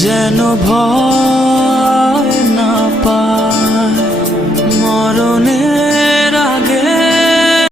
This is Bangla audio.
যেন ভয়